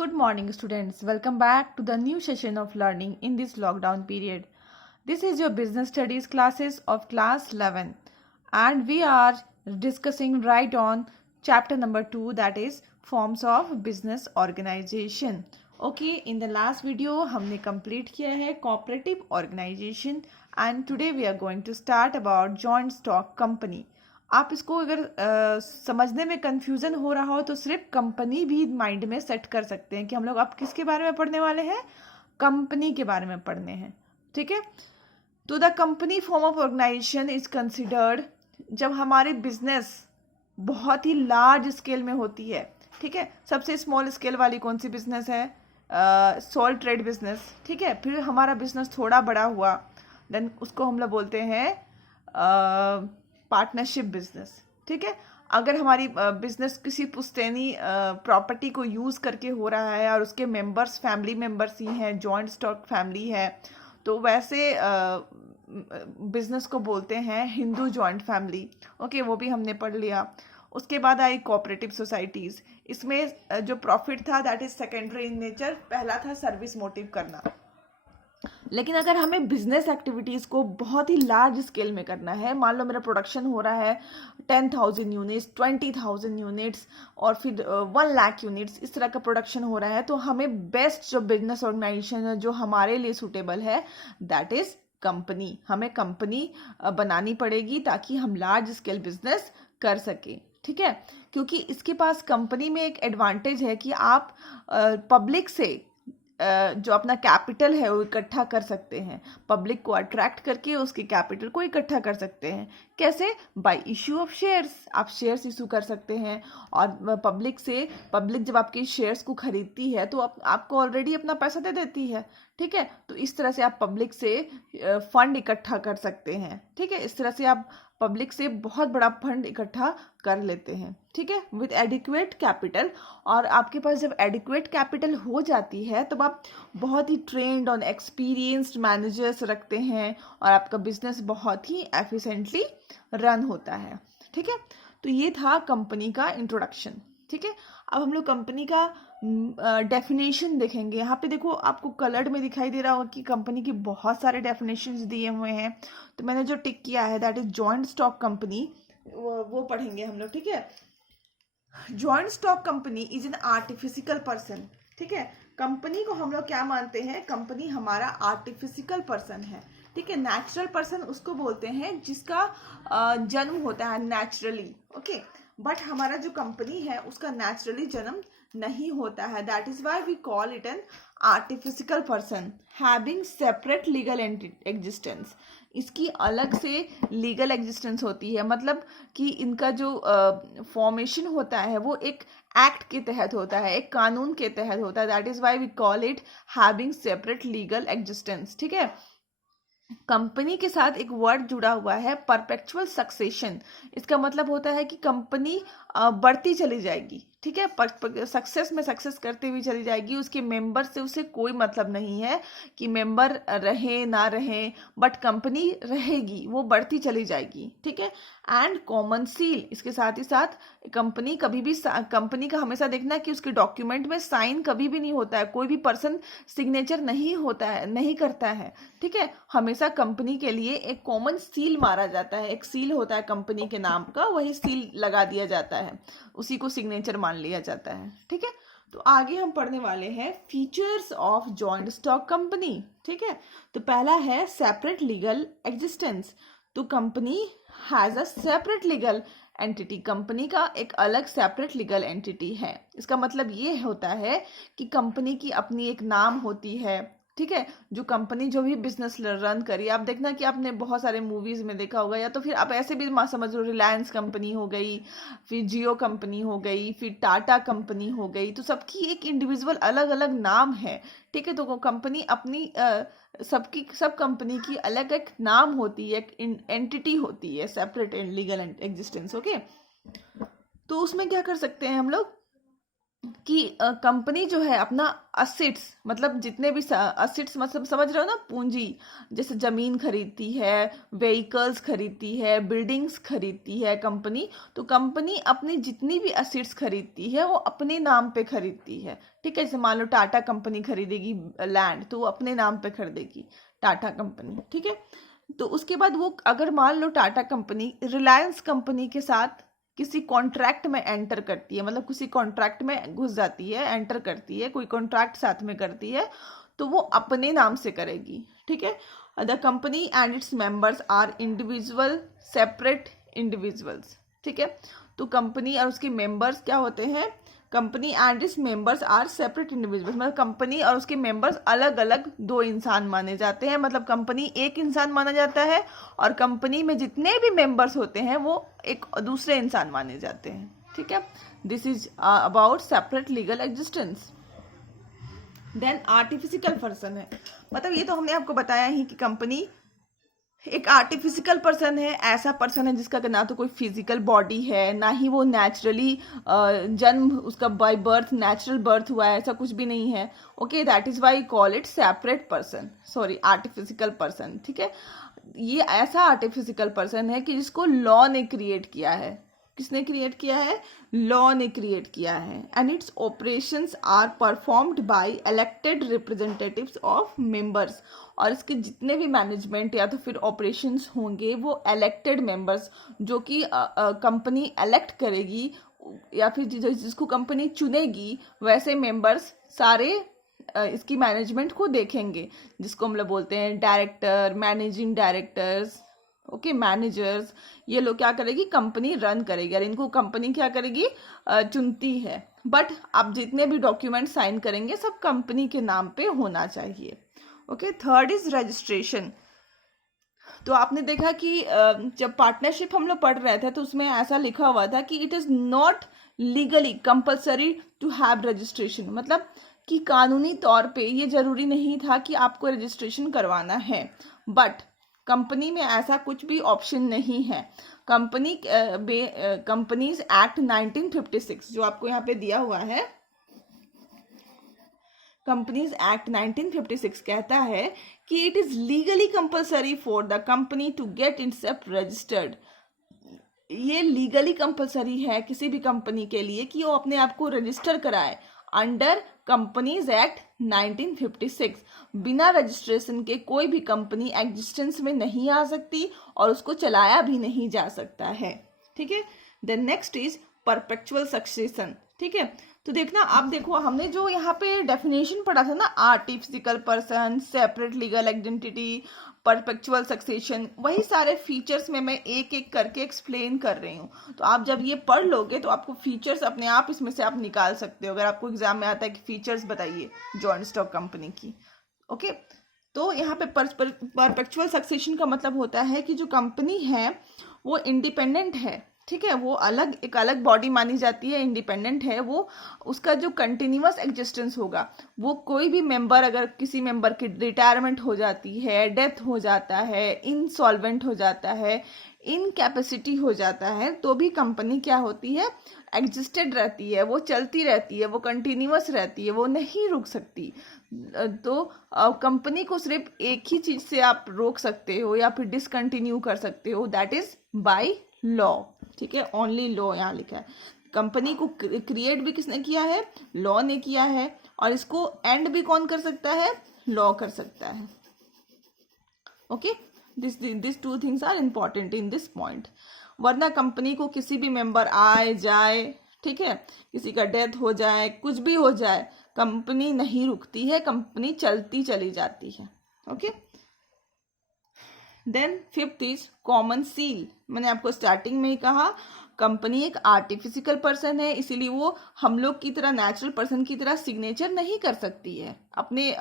Good morning, students. Welcome back to the new session of learning in this lockdown period. This is your business studies classes of class 11, and we are discussing right on chapter number 2, that is forms of business organization. Okay, in the last video हमने complete किया है cooperative organization and today we are going to start about joint stock company. आप इसको अगर समझने में confusion हो रहा हो तो सिर्फ कंपनी भी माइंड में सेट कर सकते हैं कि हम लोग अब किसके बारे में पढ़ने वाले हैं, कंपनी के बारे में पढ़ने हैं. ठीक है, तो the company form of organisation is considered जब हमारी बिजनेस बहुत ही लार्ज स्केल में होती है. ठीक है, सबसे स्मॉल स्केल वाली कौन सी बिजनेस है? Sole trade business. ठीक है, फिर हमारा बिजनेस थोड़ा बड़ा हुआ, देन उसको हम लोग बोलते हैं पार्टनरशिप बिजनेस. ठीक है, अगर हमारी बिजनेस किसी पुश्तैनी प्रॉपर्टी को यूज़ करके हो रहा है और उसके मेंबर्स फैमिली मेंबर्स ही हैं, जॉइंट स्टॉक फैमिली है, तो वैसे बिजनेस को बोलते हैं हिंदू जॉइंट फैमिली. ओके, वो भी हमने पढ़ लिया. उसके बाद आई कोऑपरेटिव सोसाइटीज़. इसमें जो प्रॉफिट था that is secondary in nature. पहला था सर्विस मोटिव करना. लेकिन अगर हमें बिजनेस एक्टिविटीज़ को बहुत ही लार्ज स्केल में करना है, मान लो मेरा प्रोडक्शन हो रहा है 10,000 यूनिट्स, 20,000 यूनिट्स और फिर 1 लाख यूनिट्स, इस तरह का प्रोडक्शन हो रहा है, तो हमें बेस्ट जो बिजनेस ऑर्गेनाइजेशन है जो हमारे लिए सूटेबल है दैट इज कंपनी. हमें कंपनी बनानी पड़ेगी ताकि हम लार्ज स्केल बिजनेस कर सकें. ठीक है, क्योंकि इसके पास कंपनी में एक एडवांटेज है कि आप पब्लिक से जो अपना कैपिटल है वो इकट्ठा कर सकते हैं. पब्लिक को अट्रैक्ट करके उसके कैपिटल को इकट्ठा कर सकते हैं. कैसे? Bye issue of shares. आप शेयर्स इशू कर सकते हैं और पब्लिक जब आपके शेयर्स को खरीदती है तो आपको ऑलरेडी अपना पैसा दे देती है. ठीक है, तो इस तरह से आप पब्लिक से फंड इकट्ठा कर सकते हैं. ठीक है, इस तरह से आप पब्लिक से बहुत बड़ा फंड इकट्ठा कर लेते हैं. ठीक है, विद एडिक्वेट कैपिटल. और आपके पास जब एडिक्वेट कैपिटल हो जाती है तब आप बहुत ही ट्रेंड और एक्सपीरियंस्ड मैनेजर्स रखते हैं और आपका बिजनेस बहुत ही एफिशिएंटली रन होता है. ठीक है, तो ये था कंपनी का इंट्रोडक्शन. ठीक है, अब हम लोग कंपनी का डेफिनेशन देखेंगे. यहाँ पे देखो, आपको कलर्ड में दिखाई दे रहा होगा कि कंपनी की बहुत सारे डेफिनेशंस दिए हुए हैं. तो मैंने जो टिक किया है that is joint stock company, वो पढ़ेंगे हम लोग. ठीक है, joint stock company is an artificial person. ठीक है, कंपनी को हम लोग क्या मानते हैं? कंपनी हमारा आर्टिफिशियल पर्सन है. ठीक है, नेचुरल पर्सन उसको बोलते हैं जिसका जन्म होता है नेचुरली. ओके, बट हमारा जो कंपनी है उसका नेचुरली जन्म नहीं होता है. That is why we call it an artificial person having separate legal existence. इसकी अलग से लीगल एग्जिस्टेंस होती है, मतलब कि इनका जो फॉर्मेशन होता है वो एक एक्ट के तहत होता है, एक कानून के तहत होता है. That is why we call it having separate legal existence. ठीक है, कंपनी के साथ एक वर्ड जुड़ा हुआ है परपेचुअल सक्सेशन. इसका मतलब होता है कि कंपनी बढ़ती चली जाएगी. ठीक है, सक्सेस में सक्सेस करते हुए चली जाएगी. उसके मेंबर से उसे कोई मतलब नहीं है कि मेंबर रहे ना रहे, बट कंपनी रहेगी, वो बढ़ती चली जाएगी. ठीक है, एंड कॉमन सील. इसके साथ ही साथ कंपनी का हमेशा देखना कि उसके डॉक्यूमेंट में साइन कभी भी नहीं होता है. कोई भी पर्सन सिग्नेचर नहीं होता है, नहीं करता है. ठीक है, हमेशा कंपनी के लिए एक कॉमन सील मारा जाता है. एक सील होता है कंपनी के नाम का, वही सील लगा दिया जाता है, उसी को सिग्नेचर मान लिया जाता है. ठीक है, तो आगे हम पढ़ने वाले हैं features of joint stock company. ठीक है, तो पहला है सेपरेट लीगल एग्जिस्टेंस. तो company has a separate legal entity. Company का एक अलग सेपरेट लीगल एंटिटी है. इसका मतलब ये होता है कि कंपनी की अपनी एक नाम होती है. ठीक है, जो कंपनी जो भी बिजनेस रन करी, आप देखना कि आपने बहुत सारे मूवीज में देखा होगा, या तो फिर आप ऐसे भी समझ लो, रिलायंस कंपनी हो गई, फिर जियो कंपनी हो गई, फिर टाटा कंपनी हो गई, तो सबकी एक इंडिविजुअल अलग अलग नाम है. ठीक है, तो कंपनी अपनी सब कंपनी की अलग एक नाम होती है, एक एंटिटी होती है, separate and legal existence. Okay, तो उसमें क्या कर सकते हैं हम लोग? कि कंपनी जो है अपना असेट्स, मतलब जितने भी असेट्स, मतलब समझ रहे हो ना, पूंजी, जैसे जमीन खरीदती है, व्हीकल्स खरीदती है, बिल्डिंग्स खरीदती है कंपनी, तो कंपनी अपनी जितनी भी असेट्स खरीदती है वो अपने नाम पे खरीदती है। ठीक है, जैसे मान लो टाटा कंपनी खरीदेगी लैंड, तो वो अपने नाम पे खरीदेगी, टाटा कंपनी। ठीक है, तो उसके बाद वो अगर मान लो टाटा कंपनी रिलायंस कंपनी के साथ किसी कॉन्ट्रैक्ट में एंटर करती है, मतलब किसी कॉन्ट्रैक्ट में घुस जाती है, एंटर करती है, कोई कॉन्ट्रैक्ट साथ में करती है, तो वो अपने नाम से करेगी। ठीक है, the company and its members are individual separate individuals. ठीक है, तो कंपनी और उसके मेंबर्स क्या होते हैं, company and its members are separate individuals, मतलब कंपनी और उसके मेंबर्स अलग अलग दो इंसान माने जाते हैं। मतलब कंपनी एक इंसान माना जाता है और कंपनी में जितने भी मेंबर्स होते हैं वो एक दूसरे इंसान माने जाते हैं। ठीक है, this is about separate legal existence. Then artificial person है, मतलब ये तो हमने आपको बताया ही कि कंपनी एक आर्टिफिशियल पर्सन है, ऐसा पर्सन है जिसका ना तो कोई फिजिकल बॉडी है, ना ही वो नेचुरली जन्म उसका बाय बर्थ नेचुरल बर्थ हुआ है, ऐसा कुछ भी नहीं है। Okay, that is why call it separate person, sorry artificial person. ठीक है, ये ऐसा आर्टिफिशियल पर्सन है कि जिसको लॉ ने क्रिएट किया है। किसने क्रिएट किया है, लॉ ने क्रिएट किया है। And its operations are performed by elected representatives of members, और इसके जितने भी मैनेजमेंट या तो फिर ऑपरेशंस होंगे वो इलेक्टेड मेंबर्स, जो कि कंपनी इलेक्ट करेगी या फिर जिसको कंपनी चुनेगी, वैसे मेंबर्स सारे इसकी मैनेजमेंट को देखेंगे, जिसको हम लोग बोलते हैं director, managing directors, okay, managers. ये लोग क्या करेगी, कंपनी रन करेगी और इनको कंपनी क्या करेगी, चुनती है। बट आप जितने भी डॉक्यूमेंट साइन करेंगे सब कंपनी के नाम पे होना चाहिए। Okay, third is registration. तो आपने देखा कि जब पार्टनरशिप हम लोग पढ़ रहे थे तो उसमें ऐसा लिखा हुआ था कि it is not legally compulsory to have registration, मतलब कि कानूनी तौर पे ये जरूरी नहीं था कि आपको रजिस्ट्रेशन करवाना है। बट कंपनी में ऐसा कुछ भी ऑप्शन नहीं है। कंपनीज एक्ट 1956 जो आपको यहाँ पे दिया हुआ है, कंपनीज एक्ट 1956 कहता है कि it is legally compulsory for the company to get itself registered. ये लीगली कंपल्सरी है किसी भी कंपनी के लिए कि वो अपने आप को रजिस्टर कराए अंडर कंपनीज एक्ट 1956। बिना रजिस्ट्रेशन के कोई भी कंपनी एग्जिस्टेंस में नहीं आ सकती और उसको चलाया भी नहीं जा सकता है। ठीक है, the next is perpetual succession. ठीक है, तो देखना, आप देखो हमने जो यहाँ पे डेफिनेशन पढ़ा था ना, artificial person, separate legal identity, perpetual succession, वही सारे फीचर्स में मैं एक एक करके एक्सप्लेन कर रही हूँ। तो आप जब ये पढ़ लोगे तो आपको फीचर्स अपने आप इसमें से आप निकाल सकते हो, अगर आपको एग्जाम में आता है कि फीचर्स बताइए जॉइंट स्टॉक कंपनी की। ओके, तो यहाँ पे परपेचुअल सक्सेशन का मतलब होता है कि जो कंपनी है वो इंडिपेंडेंट है। ठीक है, वो एक अलग बॉडी मानी जाती है, इंडिपेंडेंट है वो। उसका जो कंटिन्यूअस एग्जिस्टेंस होगा, वो कोई भी मेंबर, अगर किसी मेंबर की रिटायरमेंट हो जाती है, डेथ हो जाता है, इनसॉल्वेंट हो जाता है, इनकैपेसिटी हो जाता है, तो भी कंपनी क्या होती है, एग्जिस्टेड रहती है, वो चलती रहती है, वो कंटिन्यूअस रहती है, वो नहीं रुक सकती। तो कंपनी को सिर्फ एक ही चीज से आप रोक सकते हो या फिर डिसकंटिन्यू कर सकते हो, दैट इज बाय लॉ। ठीक है, ओनली लॉ यहाँ लिखा है। कंपनी को क्रिएट भी किसने किया है, लॉ ने किया है, और इसको एंड भी कौन कर सकता है, लॉ कर सकता है। Okay, this two things are important in this point. वरना कंपनी को किसी भी मेंबर आए जाए, ठीक है, किसी का डेथ हो जाए, कुछ भी हो जाए, कंपनी नहीं रुकती है, कंपनी चलती चली जाती है। Okay, then fifth is common seal. मैंने आपको स्टार्टिंग में ही कहा कंपनी एक आर्टिफिशियल पर्सन है, इसीलिए वो हम लोग की तरह, नेचुरल पर्सन की तरह सिग्नेचर नहीं कर सकती है, अपने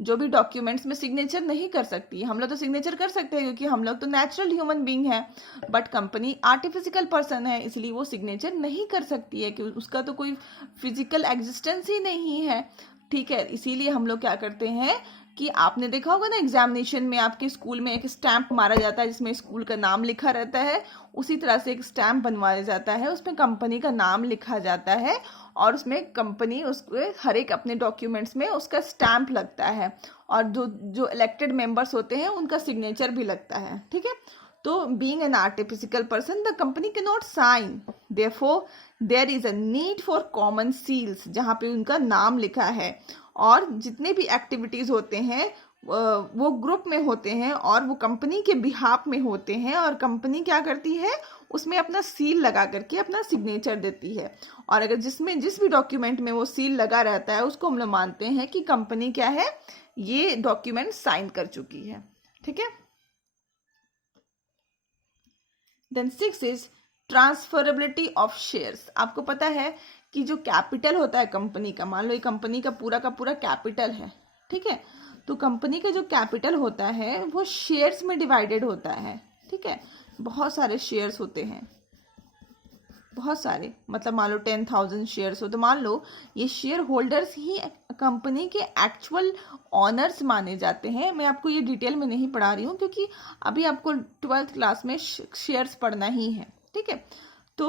जो भी डॉक्यूमेंट्स में सिग्नेचर नहीं कर सकती। हम लोग तो सिग्नेचर कर सकते हैं क्योंकि हम लोग तो नेचुरल ह्यूमन बीइंग है, बट कंपनी आर्टिफिशियल पर्सन है, इसलिए वो सिग्नेचर नहीं कर सकती है, क्योंकि उसका तो कोई फिजिकल एग्जिस्टेंस ही नहीं है। ठीक है, इसीलिए हम लोग क्या करते हैं कि आपने देखा होगा ना, एग्जामिनेशन में आपके स्कूल में एक स्टैंप मारा जाता है जिसमें स्कूल का नाम लिखा रहता है, उसी तरह से एक स्टैंप बनवाया जाता है, उसमें कंपनी का नाम लिखा जाता है और उसमें कंपनी उसके हर एक अपने डॉक्यूमेंट्स में उसका स्टैंप लगता है, और जो इलेक्टेड मेंबर्स होते हैं उनका सिग्नेचर भी लगता है, ठीक है। तो being an artificial person the company can not sign, therefore there is a need for common seals, जहाँ पे उनका नाम लिखा है, और जितने भी एक्टिविटीज होते हैं वो ग्रुप में होते हैं और वो कंपनी के बिहाफ में होते हैं, और कंपनी क्या करती है उसमें अपना सील लगा करके अपना सिग्नेचर देती है, और अगर जिस भी डॉक्यूमेंट में वो सील लगा रहता है उसको हम लोग मानते हैं कि कंपनी क्या है, ये डॉक्यूमेंट साइन कर चुकी है, ठीक है। Then 6 is transferability of shares. आपको पता है कि जो कैपिटल होता है कंपनी का, मान लो ये कंपनी का पूरा कैपिटल है, ठीक है, तो कंपनी का जो कैपिटल होता है वो शेयर्स में डिवाइडेड होता है, ठीक है। बहुत सारे शेयर्स होते हैं, बहुत सारे, मतलब मान लो 10,000 शेयर्स हो, तो मान लो ये शेयर होल्डर्स ही कंपनी के एक्चुअल ऑनर्स माने जाते हैं। मैं आपको ये डिटेल में नहीं पढ़ा रही हूँ क्योंकि अभी आपको 12th क्लास में शेयर्स पढ़ना ही है, ठीक है। तो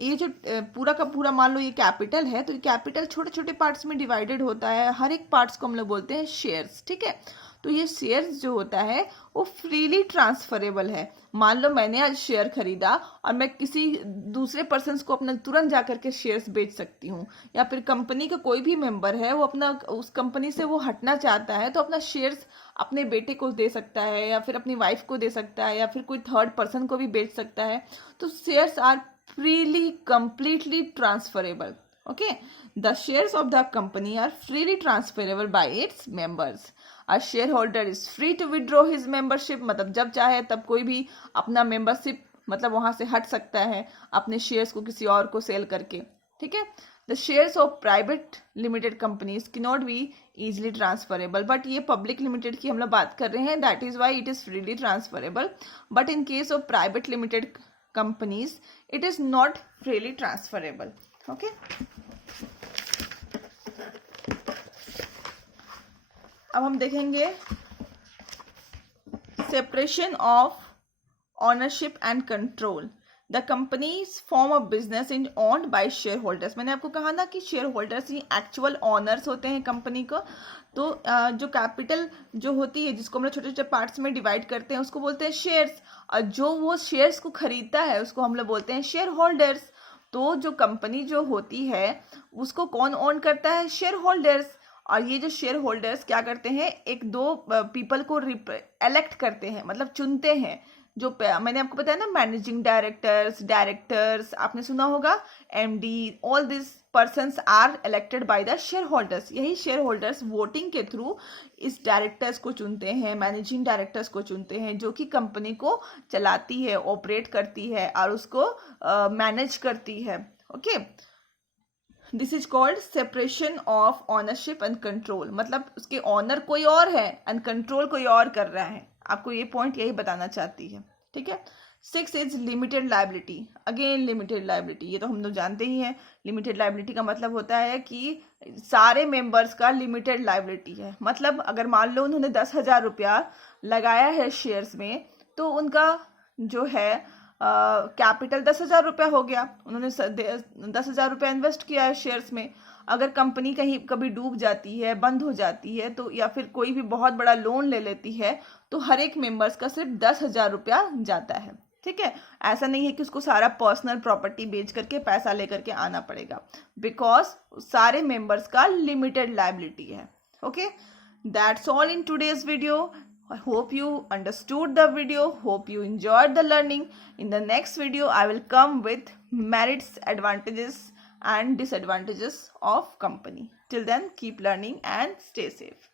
ये जो पूरा का पूरा मान लो ये कैपिटल है, तो ये कैपिटल छोटे छोटे पार्ट्स में डिवाइडेड होता है, हर एक पार्ट्स को हम लोग बोलते हैं शेयर्स, ठीक है। तो ये शेयर्स जो होता है वो फ्रीली ट्रांसफरेबल है। मान लो मैंने आज शेयर खरीदा और मैं किसी दूसरे पर्सन को अपना तुरंत जा करके शेयर्स बेच सकती हूँ, या फिर कंपनी का कोई भी मेंबर है वो अपना उस कंपनी से वो हटना चाहता है तो अपना शेयर्स अपने बेटे को दे सकता है, या फिर अपनी वाइफ को दे सकता है, या फिर कोई थर्ड पर्सन को भी बेच सकता है। तो shares are freely completely transferable, okay, the shares of the company are freely transferable by its members. A shareholder is free to withdraw his membership, मतलब जब चाहे तब कोई भी अपना मेंबरशिप मतलब वहां से हट सकता है अपने शेयर्स को किसी और को सेल करके, ठीक है। The shares of private limited companies cannot be easily transferable, but ये public limited की हम लोग बात कर रहे हैं, that is why it is freely transferable. But in case of private limited companies, it is not freely transferable. Okay. अब हम देखेंगे separation of ownership and control. The companies form of business in owned by share holders. मैंने आपको कहा ना कि share holders ही actual honours होते हैं कंपनी को। तो जो कैपिटल जो होती है जिसको हम लोग छोटे छोटे पार्ट्स में डिवाइड करते हैं उसको बोलते हैं शेयर्स, और जो वो शेयर्स को खरीदता है उसको हम लोग बोलते हैं शेयर होल्डर्स। तो जो कंपनी जो होती है उसको कौन ओन करता है? Share holders. और ये जो शेयर होल्डर्स क्या करते हैं, एक दो पीपल को इलेक्ट करते हैं, मतलब चुनते हैं। जो मैंने आपको बताया ना, मैनेजिंग डायरेक्टर्स आपने सुना होगा, MD, all this persons are elected by the share holders. यही शेयर होल्डर्स वोटिंग के थ्रू इस डायरेक्टर्स को चुनते हैं, मैनेजिंग डायरेक्टर्स को चुनते हैं, जो कि कंपनी को चलाती है, ऑपरेट करती है और उसको मैनेज करती है। Okay, this is called separation of ownership and control. मतलब उसके ऑनर कोई और है एंड कंट्रोल कोई और कर रहा है। आपको ये पॉइंट यही बताना चाहती है, ठीक है। 6 is limited liability. Again limited liability, ये तो हम लोग जानते ही हैं। लिमिटेड लायबिलिटी का मतलब होता है कि सारे मेंबर्स का लिमिटेड लायबिलिटी है। मतलब अगर मान लो उन्होंने 10,000 रुपया लगाया है शेयर्स में, तो उनका जो है कैपिटल 10,000 रुपया हो गया। उन्होंने 10,000 रुपया इन्वेस्ट किया है शेयर्स में। अगर कंपनी कहीं कभी डूब जाती है, बंद हो जाती है, तो या फिर कोई भी बहुत बड़ा लोन ले लेती है, तो हर एक मेंबर्स का सिर्फ 10,000 रुपया जाता है, ठीक है। ऐसा नहीं है कि उसको सारा पर्सनल प्रॉपर्टी बेच करके पैसा लेकर के आना पड़ेगा, बिकॉज सारे मेंबर्स का लिमिटेड लायबिलिटी है। Okay, that's all in today's video. I hope you understood the video. Hope you enjoyed the learning. In the next video, I will come with merits, advantages and disadvantages of company. Till then, keep learning and stay safe.